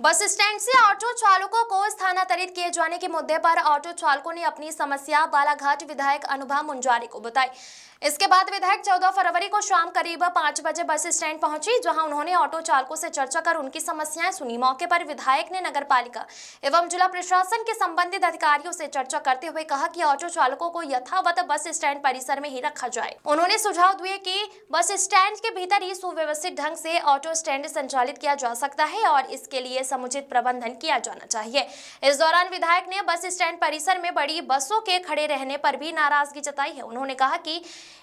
Bus stand से auto चालकों को स्थानांतरित किए जाने के मुद्दे पर ऑटो चालकों ने अपनी समस्या बालाघाट विधायक अनुभव मुंजारी को बताई। इसके बाद विधायक 14 फरवरी को शाम करीब 5 बजे बस स्टैंड पहुंची, जहां उन्होंने ऑटो चालकों से चर्चा कर उनकी समस्याएं सुनी। मौके पर विधायक ने नगरपालिका एवं जिला प्रशासन के संबंधित अधिकारियों से चर्चा करते हुए कहा कि ऑटो चालकों को यथावत बस स्टैंड परिसर में ही रखा जाए। उन्होंने सुझाव दिए कि बस स्टैंड के भीतर ही सुव्यवस्थित ढंग से ऑटो स्टैंड संचालित किया जा सकता है और इसके लिए समुचित प्रबंधन किया जाना चाहिए। इस दौरान विधायक ने बस स्टैंड परिसर में बड़ी बसों के खड़े रहने पर भी नाराजगी जताई है। उन्होंने कहा कि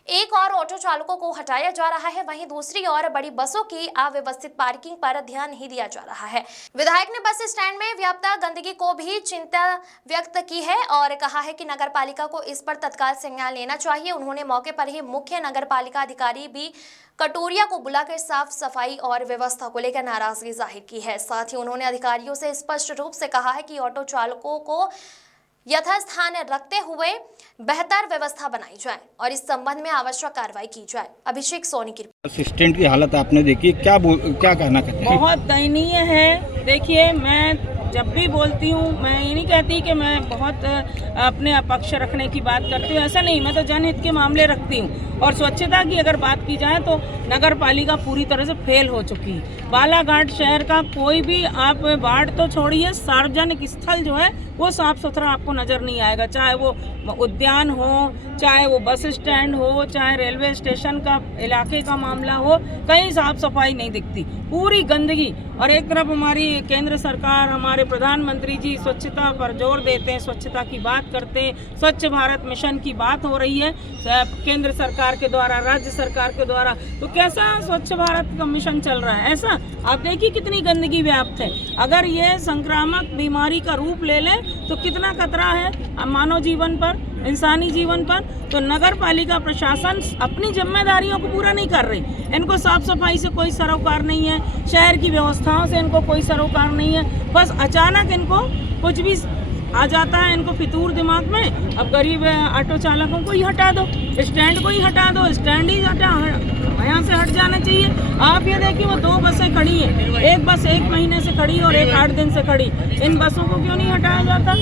एक और ऑटो चालकों को हटाया जा रहा है, वहीं दूसरी ओर बड़ी बसों की अव्यवस्थित पार्किंग पर ध्यान नहीं दिया जा रहा है। विधायक ने बस स्टैंड में व्याप्त गंदगी को भी चिंता व्यक्त की है और कहा है कि नगरपालिका को इस पर तत्काल संज्ञान लेना चाहिए। उन्होंने मौके पर ही मुख्य नगरपालिका अधिकारी भी कटोरिया को बुलाकर साफ सफाई और व्यवस्था को लेकर नाराजगी जाहिर की है। साथ ही उन्होंने अधिकारियों से स्पष्ट रूप से कहा है कि ऑटो चालकों को यथास्थान रखते हुए बेहतर व्यवस्था बनाई जाए और इस संबंध में आवश्यक कार्रवाई की जाए। अभिषेक सोनी की असिस्टेंट की हालत आपने देखी, क्या कहना चाहते हैं? बहुत दयनीय है। देखिए, मैं जब भी बोलती हूँ मैं ये नहीं कहती कि मैं बहुत अपने पक्ष रखने की बात करती हूँ, ऐसा नहीं। मैं तो जनहित के मामले रखती हूँ और स्वच्छता की अगर बात की जाए तो नगर पालिका पूरी तरह से फेल हो चुकी है। बालाघाट शहर का कोई भी आप वार्ड तो छोड़िए, सार्वजनिक स्थल जो है वो साफ सुथरा आपको नजर नहीं आएगा। चाहे वो उद्यान हो, चाहे वो बस स्टैंड हो, चाहे रेलवे स्टेशन का इलाके का मामला हो, कहीं साफ सफाई नहीं दिखती, पूरी गंदगी। और एक तरफ हमारी केंद्र सरकार, हमारे प्रधानमंत्री जी स्वच्छता पर जोर देते हैं, स्वच्छता की बात करते हैं, स्वच्छ भारत मिशन की बात हो रही है केंद्र सरकार के द्वारा, राज्य सरकार के द्वारा। तो कैसा स्वच्छ भारत का मिशन चल रहा है? ऐसा आप देखिए कितनी गंदगी व्याप्त है। अगर ये संक्रामक बीमारी का रूप ले ले तो कितना खतरा है मानव जीवन पर, इंसानी जीवन पर। तो नगर पालिका प्रशासन अपनी जिम्मेदारियों को पूरा नहीं कर रही। इनको साफ सफाई से कोई सरोकार नहीं है, शहर की व्यवस्थाओं से इनको कोई सरोकार नहीं है। बस अचानक इनको कुछ भी आ जाता है इनको फितूर दिमाग में। अब गरीब ऑटो चालकों को ही हटा दो, स्टैंड को ही हटा दो, स्टैंड ही यहाँ से हट जाना चाहिए। आप ये देखिए वो 2 बसें खड़ी हैं, एक बस 1 महीने से खड़ी और एक 8 दिन से खड़ी। इन बसों को क्यों नहीं हटाया जाता?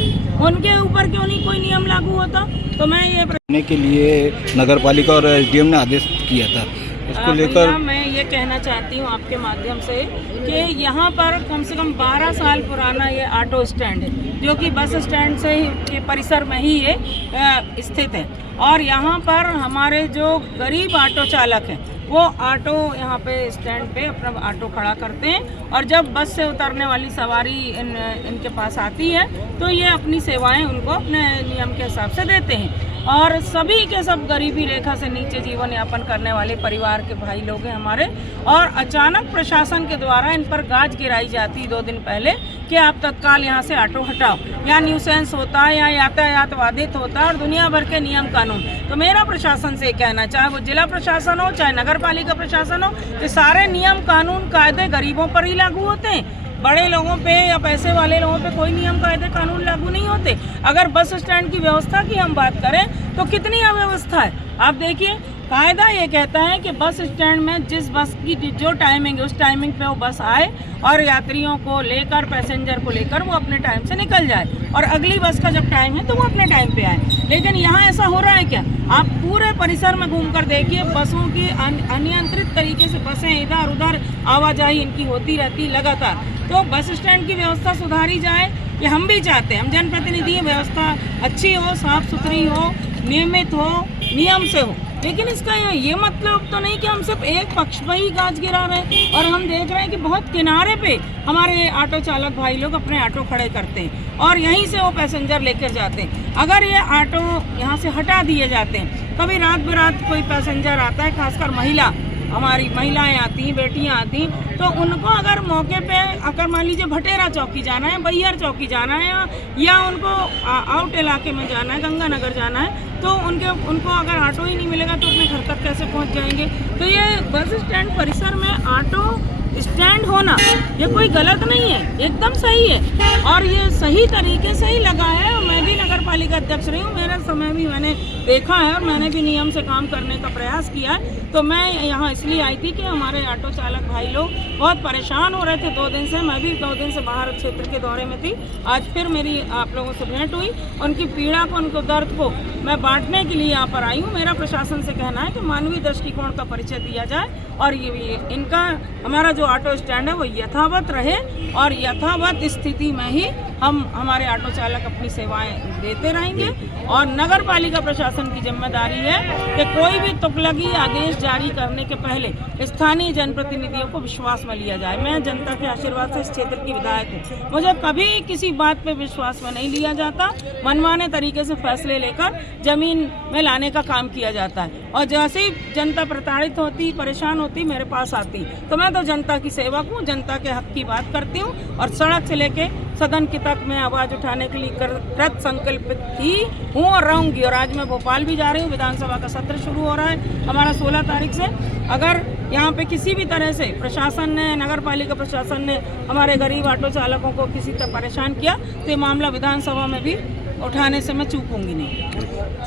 उनके ऊपर क्यों नहीं कोई नियम लागू होता? तो मैं ये के लिए नगरपालिका और एसडीएम ने आदेश किया था, इसको लेकर मैं ये कहना चाहती हूँ आपके माध्यम से कि यहाँ पर कम से कम 12 साल पुराना ये ऑटो स्टैंड है, जो कि बस स्टैंड से के परिसर में ही ये स्थित है। और यहाँ पर हमारे जो गरीब ऑटो चालक हैं वो ऑटो यहाँ पे स्टैंड पे अपना ऑटो खड़ा करते हैं और जब बस से उतरने वाली सवारी इनके पास आती है तो ये अपनी सेवाएं उनको अपने नियम के हिसाब से देते हैं। और सभी के सब गरीबी रेखा से नीचे जीवन यापन करने वाले परिवार के भाई लोग हैं हमारे। और अचानक प्रशासन के द्वारा इन पर गाज गिराई जाती 2 दिन पहले कि आप तत्काल यहाँ से ऑटो हटाओ, या न्यूसेंस होता है या यातायात बाधित होता है और दुनिया भर के नियम कानून। तो मेरा प्रशासन से कहना, चाहे वो जिला प्रशासन हो चाहे नगर पालिका प्रशासन हो, कि सारे नियम कानून कायदे गरीबों पर ही लागू होते हैं। बड़े लोगों पे या पैसे वाले लोगों पे कोई नियम कायदे कानून लागू नहीं होते। अगर बस स्टैंड की व्यवस्था की हम बात करें तो कितनी अव्यवस्था है। आप देखिए, कायदा ये कहता है कि बस स्टैंड में जिस बस की जो टाइमिंग है उस टाइमिंग पे वो बस आए और यात्रियों को लेकर, पैसेंजर को लेकर वो अपने टाइम से निकल जाए और अगली बस का जब टाइम है तो वो अपने टाइम पे आए। लेकिन यहाँ ऐसा हो रहा है क्या? आप पूरे परिसर में घूमकर देखिए, बसों की अनियंत्रित तरीके से बसें इधर उधर आवाजाही इनकी होती रहती लगातार। तो बस स्टैंड की व्यवस्था सुधारी जाए, ये हम भी चाहते हैं। हम जनप्रतिनिधि, व्यवस्था अच्छी हो, साफ सुथरी हो, नियमित हो, नियम से हो। लेकिन इसका ये मतलब तो नहीं कि हम सिर्फ एक पक्ष पर ही गाज गिरा रहे हैं। और हम देख रहे हैं कि बहुत किनारे पे हमारे ऑटो चालक भाई लोग अपने ऑटो खड़े करते हैं और यहीं से वो पैसेंजर लेकर जाते हैं। अगर ये ऑटो यहाँ से हटा दिए जाते हैं, कभी रात बेरात कोई पैसेंजर आता है, खासकर हमारी महिलाएं आती हैं, बेटियां आती हैं, तो उनको अगर मौके पे अगर मान लीजिए भटेरा चौकी जाना है, बैहर चौकी जाना है या उनको आउट इलाके में जाना है, गंगानगर जाना है, तो उनको अगर ऑटो ही नहीं मिलेगा तो अपने घर तक कैसे पहुंच जाएंगे? तो ये बस स्टैंड परिसर में ऑटो स्टैंड होना ये कोई गलत नहीं है, एकदम सही है और ये सही तरीके से ही लगा है। और मैं भी नगर पालिका अध्यक्ष रही हूँ, मेरा समय भी मैंने देखा है और मैंने भी नियम से काम करने का प्रयास किया है। तो मैं यहाँ इसलिए आई थी कि हमारे ऑटो चालक भाई लोग बहुत परेशान हो रहे थे 2 दिन से। मैं भी 2 दिन से बाहर क्षेत्र के दौरे में थी। आज फिर मेरी आप लोगों से भेंट हुई। उनकी पीड़ा को, उनको दर्द को मैं बांटने के लिए यहाँ पर आई हूँ। मेरा प्रशासन से कहना है कि मानवीय दृष्टिकोण का परिचय दिया जाए और ये इनका हमारा जो ऑटो स्टैंड है वो यथावत रहे और यथावत स्थिति में ही हम हमारे ऑटो चालक अपनी सेवाएं देते रहेंगे। और नगर पालिका प्रशासन की जिम्मेदारी है कि कोई भी तुगलकी आदेश जारी करने के पहले स्थानीय जनप्रतिनिधियों को विश्वास में लिया जाए। मैं जनता के आशीर्वाद से इस क्षेत्र की विधायक हूँ। मुझे कभी किसी बात पे विश्वास में नहीं लिया जाता। मनमाने तरीके से फैसले लेकर जमीन में लाने का काम किया जाता है और जैसे ही जनता प्रताड़ित होती, परेशान होती, मेरे पास आती तो मैं तो जनता की सेवक हूँ, जनता के हक की बात करती हूँ और सड़क से लेके सदन की तक में आवाज़ उठाने के लिए कृत संकल्पित थी हूँ और रहूँगी। और आज मैं भोपाल भी जा रही हूँ। विधानसभा का सत्र शुरू हो रहा है हमारा 16 तारीख से। अगर यहाँ पे किसी भी तरह से प्रशासन ने, नगर पालिका प्रशासन ने हमारे गरीब ऑटो चालकों को किसी तरह परेशान किया तो ये मामला विधानसभा में भी उठाने से मैं चूकूंगी नहीं।